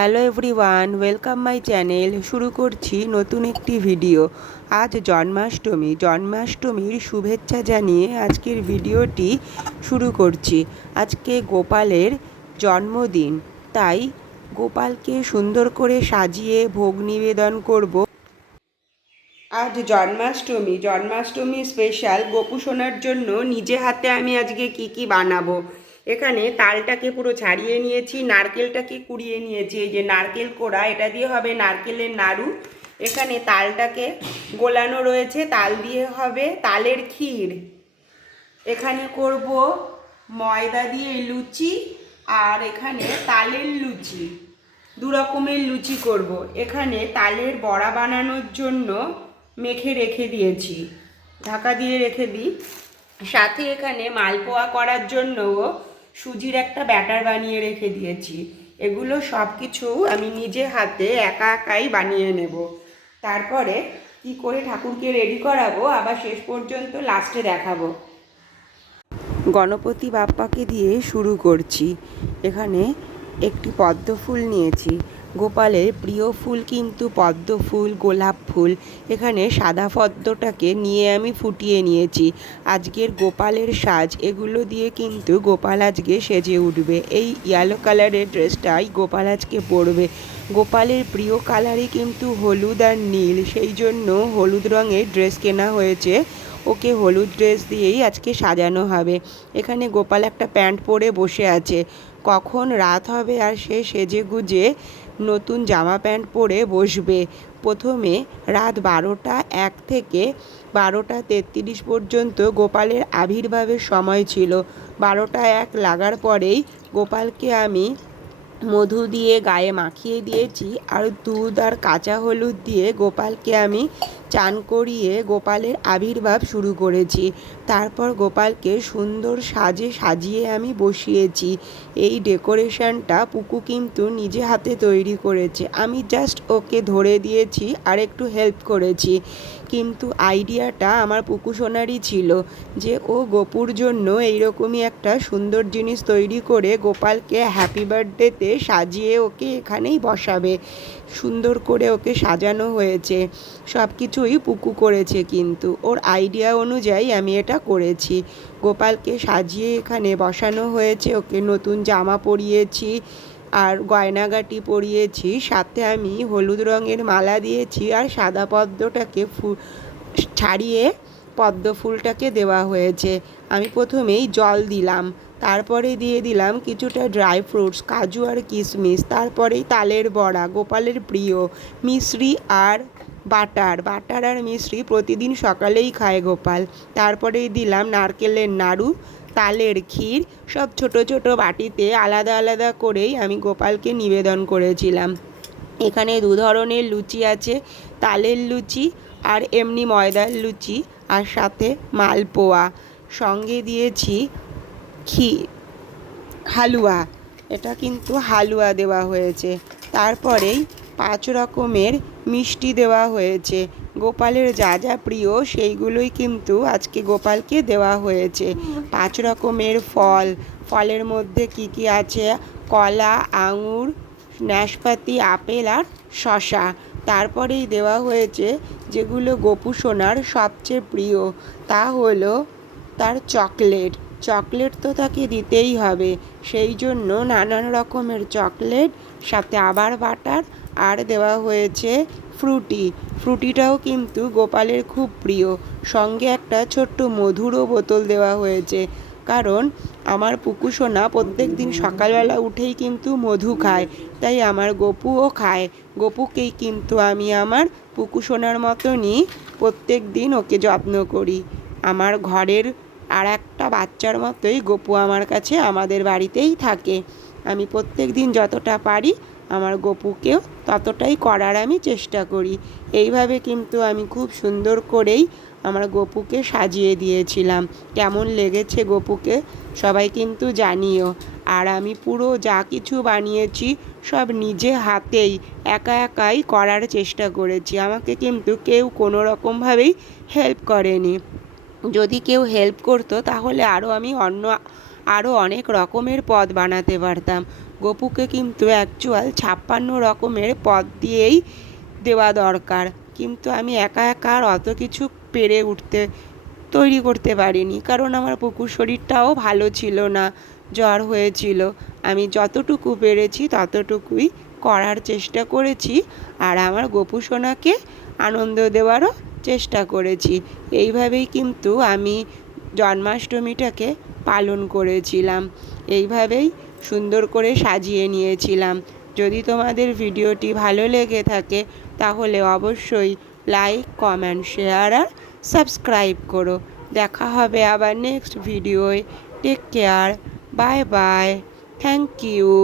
Hello everyone, welcome my channel. শুরু করছি নতুন একটি ভিডিও। আজ জন্মাষ্টমী। জন্মাষ্টমীর শুভেচ্ছা জানিয়ে আজকের ভিডিওটি শুরু করছি। আজকে গোপালের জন্মদিন। তাই গোপালকে সুন্দর করে সাজিয়ে ভোগ নিবেদন করব। আজ জন্মাষ্টমী। জন্মাষ্টমী স্পেশাল গোপু সোনার জন্য নিজে হাতে আমি আজকে কি কি বানাবো? এখানে তালটাকে পুরো ছাড়িয়ে নিয়েছি, নারকেলটাকে কুড়িয়ে নিয়েছি। এই যে নারকেল কোড়া, এটা দিয়ে হবে নারকেলের নাড়ু। এখানে তালটাকে গোলানো রয়েছে, তাল দিয়ে হবে তালের ক্ষীর। এখানে করব ময়দা দিয়ে লুচি আর এখানে তালের লুচি। দু রকমের লুচি করব। এখানে তালের বড়া বানানোর জন্য মেখে রেখে দিয়েছি। ঢাকা দিয়ে রেখে দিই। সাথে এখানে মালপোয়া করার জন্যও সুজির একটা ব্যাটার বানিয়ে রেখে দিয়েছি। এগুলো সব কিছু আমি নিজে হাতে একা একাই বানিয়ে নেব। তারপরে কি করে ঠাকুরকে রেডি করাবো, আবার শেষ পর্যন্ত লাস্টে দেখাবো। গণপতি বাপ্পাকে দিয়ে শুরু করছি। এখানে একটি পদ্ম ফুল নিয়েছি। গোপালের প্রিয় ফুল কিন্তু পদ্ম ফুল, গোলাপ ফুল। এখানে সাদা পদ্মটাকে নিয়ে আমি ফুটিয়ে নিয়েছি। আজকের গোপালের সাজ, এগুলো দিয়ে কিন্তু গোপাল আজকে সেজে উঠবে। এই ইয়েলো কালারের ড্রেসটাই গোপাল আজকে পরবে। গোপালের প্রিয় কালারই কিন্তু হলুদ আর নীল। সেই জন্য হলুদ রঙের ড্রেস কেনা হয়েছে। ওকে হলুদ ড্রেস দিয়েই আজকে সাজানো হবে। এখানে গোপাল একটা প্যান্ট পরে বসে আছে। কখন রাত হবে আর সে সেজে গুজে নতুন জামা প্যান্ট পরে বসবে। প্রথমে রাত বারোটা এক থেকে বারোটা তেত্রিশ পর্যন্ত গোপালের আবির্ভাবের সময় ছিল। বারোটা এক লাগার পরেই গোপালকে আমি মধু দিয়ে গায়ে মাখিয়ে দিয়েছি আর দুধ আর কাঁচা হলুদ দিয়ে গোপালকে আমি চান করিয়ে গোপালের আবির্ভাব শুরু করেছি। তারপর গোপালকে সুন্দর সাজে সাজিয়ে আমি বসিয়েছি। এই ডেকোরেশনটা পুকু কিন্তু নিজে হাতে তৈরি করেছে। আমি জাস্ট ওকে ধরে দিয়েছি আর একটু হেল্প করেছি। কিন্তু আইডিয়াটা আমার পুকু সোনারই ছিল যে ও গোপুর জন্য এইরকমই একটা সুন্দর জিনিস তৈরি করে গোপালকে হ্যাপি বার্থডেতে সাজিয়ে ওকে এখানেই বসাবে। সুন্দর করে ওকে সাজানো হয়েছে। সব কিছুই পুকু করেছে কিন্তু। ওর আইডিয়া অনুযায়ী আমি এটা করেছি। গোপালকে সাজিয়ে এখানে বসানো হয়েছে, ওকে নতুন জামা পরিয়েছি আর গয়নাগাটি পরিয়েছি, সাথে আমি হলুদ রঙের মালা দিয়েছি আর সাদা পদ্মটাকে ফু, ছাড়িয়ে পদ্ম ফুলটাকে দেওয়া হয়েছে। আমি প্রথমেই জল দিলাম, তারপরে দিয়ে দিলাম কিছুটা ড্রাই ফ্রুটস, কাজু আর কিশমিশ, তারপরেই তালের বড়া, গোপালের প্রিয়, মিশ্রি আর বাটার। বাটার আর মিশ্রি প্রতিদিন সকালেই খায় গোপাল। তারপরেই দিলাম নারকেলের নাড়ু তালের ক্ষীর, সব ছোট ছোট বাটিতে আলাদা আলাদা করেই আমি গোপালকে নিবেদন করেছিলাম। এখানে দু ধরনের লুচি আছে, তালের লুচি আর এমনি ময়দার লুচি আর সাথে মালপোয়া। সঙ্গে দিয়েছি ঘি হালুয়া। এটা কিন্তু হালুয়া দেওয়া হয়েছে। তারপরেই পাঁচ রকমের মিষ্টি দেওয়া হয়েছে। গোপালের যা যা প্রিয় সেইগুলোই কিন্তু আজকে গোপালকে দেওয়া হয়েছে। পাঁচ রকমের ফল, ফলের মধ্যে কি কি আছে? কলা, আঙুর, নাশপাতি, আপেল আর শশা তারপরেই দেওয়া হয়েছে যেগুলো গোপু সোনার সবচেয়ে প্রিয়। তা হলো তার চকলেট। চকলেট তো তাকে দিতেই হবে। সেই জন্য নানান রকমের চকলেট, সাথে আবার বাটার, আর দেওয়া হয়েছে ফ্রুটি। ফ্রুটিটাও কিন্তু গোপালের খুব প্রিয়। সঙ্গে একটা ছোট্ট মধুরও বোতল দেওয়া হয়েছে। কারণ আমার পুকুসোনা প্রত্যেক দিন সকালবেলা উঠেই কিন্তু মধু খায়। তাই আমার গপুও খায়। গপুকেই কিন্তু আমি আমার পুকুসোনার মতনই প্রত্যেক দিন ওকে যত্ন করি। আমার ঘরের আর একটা বাচ্চার মতোই গপু আমার কাছে আমাদের বাড়িতেই থাকে। আমি প্রত্যেক দিন যতটা পারি আমার গপুকেও ততটাই করার আমি চেষ্টা করি। এইভাবে কিন্তু আমি খুব সুন্দর করেই আমার গপুকে সাজিয়ে দিয়েছিলাম। কেমন লেগেছে গপুকে? সবাই কিন্তু জানিও। আর আমি পুরো যা কিছু বানিয়েছি সব নিজে হাতেই, একা একাই করার চেষ্টা করেছি। আমাকে কিন্তু কেউ কোনো রকমভাবেই হেল্প করেনি। যদি কেউ হেল্প করতো তাহলে আরও আমি অন্য আরও অনেক রকমের পদ বানাতে পারতাম। গপুকে কিন্তু অ্যাকচুয়াল ছাপ্পান্ন রকমের পদ দিয়েই দেওয়া দরকার। কিন্তু আমি একা একা আর অত কিছু পেরে উঠতে, তৈরি করতে পারিনি। কারণ আমার পুকুর শরীরটাও ভালো ছিল না, জ্বর হয়েছিল। আমি যতটুকু পেরেছি ততটুকুই করার চেষ্টা করেছি আর আমার গোপু সোনাকে আনন্দ দেওয়ারও চেষ্টা করেছি। এইভাবেই কিন্তু আমি জন্মাষ্টমীটাকে পালন করেছিলাম। এইভাবেই সুন্দর করে সাজিয়ে নিয়েছিলাম। যদি তোমাদের ভিডিওটি ভালো লেগে থাকে, তাহলে অবশ্যই লাইক কমেন্ট শেয়ার আর সাবস্ক্রাইব করো। দেখা হবে আবার next ভিডিওয় take care bye bye thank you